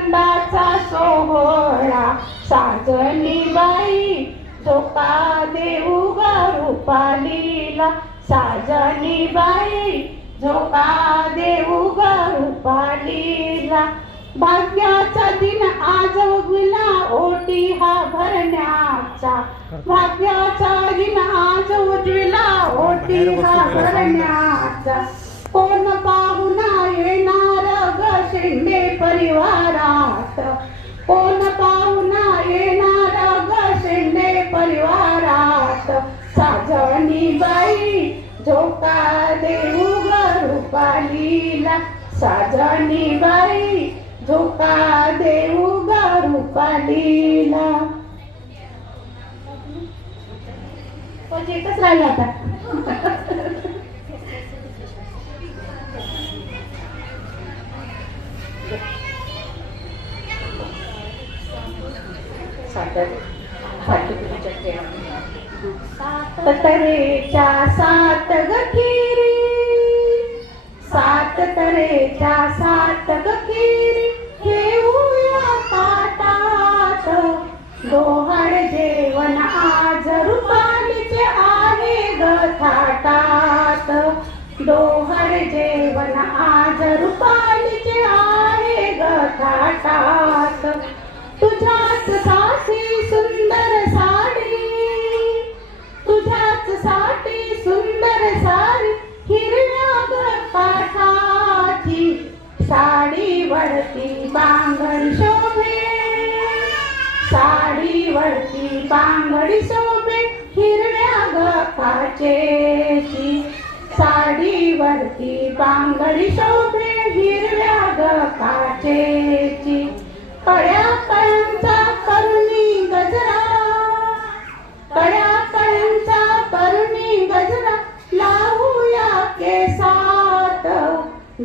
आनंदाचा सोहळा साजनी बाई झोका देऊ ग रुपालीला. साजनी बाई झोका देऊ ग रुपालीला. भाग्याचा दिन आज उगला ओटी हा भरण्याचा. भाग्याचा दिन आज उजविला ओटी हा भरण्याचा कोण पाहुणा येणार ग शिंदे परिवारात कोण पाहुणा येणार ग शिंदे परिवारात. साजणी बाई झोका देऊ ग रुपालीला. साजणी बाई झोका देऊ ग रुपालीला. एकच राहिला आता? सात तऱ्हेच्या सात गखेरी सात तरेच्या सात गखेरी घेऊया ताटात डोहाळ जेवण आज रुपालीचे आहे ग थाटात. डोहाळ जेवण आज रुपालीचे आहे ग थाटात. सारी हिरव्या ग साडी साडीवरती बांगडी शोभे. साडी साडीवरती बांगडी शोभे हिरव्या गपाचे साडी साडीवरती बांगडी शोभे हिरव्या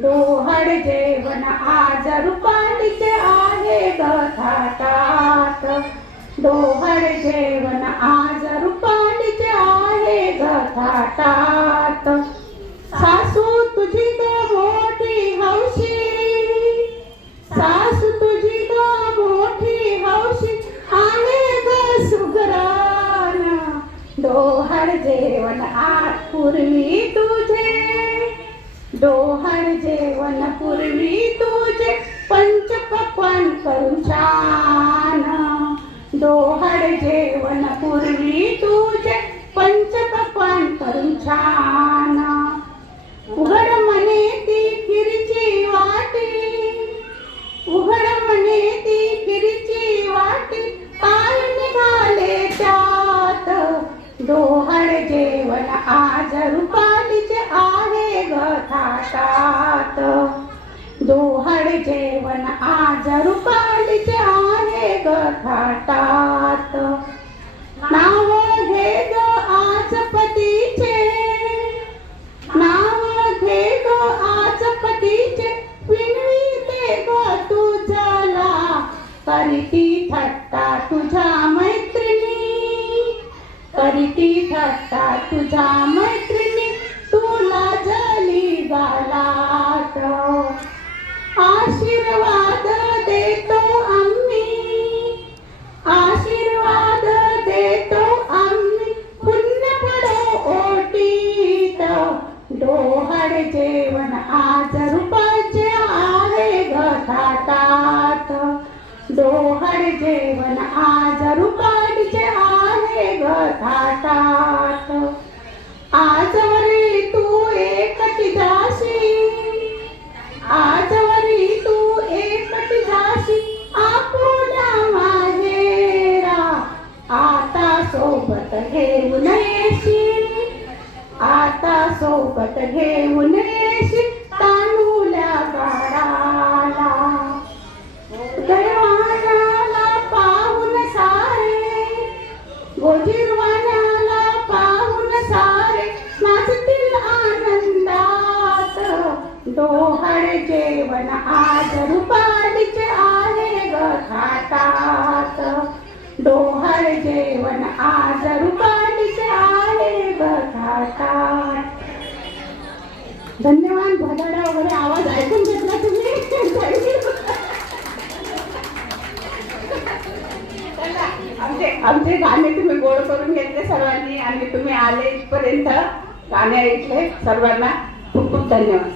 डोहड जेवण आज रुपालीचे आहे ग थाटात डोहड जेवण आज रुपालीचे आहे ग थाटात सासू तुझी ग मोठी हौशी. सासू तुझी ग मोठी हौशी आहे ग सुगरान. डोहड जेवण आज पूर्वी तुझे डोहर जेवण पूर्वी तुझे पंच पक्वान करून छान डोहर जेवण पूर्वी तुझे पंच पक्वान करून छान उघड मने ती किरची वाटी. उघड म्हणे ती किरीची वाटी. काल निघाले त्यात. डोहळ जेवण आज रूपा जेवण आज रुपालीचे आहे ग थाटात. नाव घे ग आज पतीचे नाव घे ग आज पतीचे विनवीते ग तुझला. करीती थट्टा तुझ्या मैत्रिणी. करीती थट्टा तुझ्या मैत्रिणी. तुला जली बाळ डोहर जेवण आज रूपाचे आहे ग थाटात डोहर जेवण आज रूपाचे आहे ग थाटात आजवरी तू एकटी जाशी. आजवरी तू एकटी जाशी. आपुल्या माहेरा. आता सोबत घेऊन येशील आता सोबत घेऊन तांदूला तांदूल्या गाडाला पाहून सारे गोजीरवाण्याला पाहून सारे नाचतील आनंदात. डोहळ जेवण आज रुपा धन्यवाद भदाडा वगैरे आवाज ऐकून घेतला तुम्ही? आमचे आमचे गाणे तुम्ही गोड करून घेतले सर्वांनी आणि तुम्ही आले इथपर्यंत गाणे ऐकले सर्वांना खूप खूप धन्यवाद.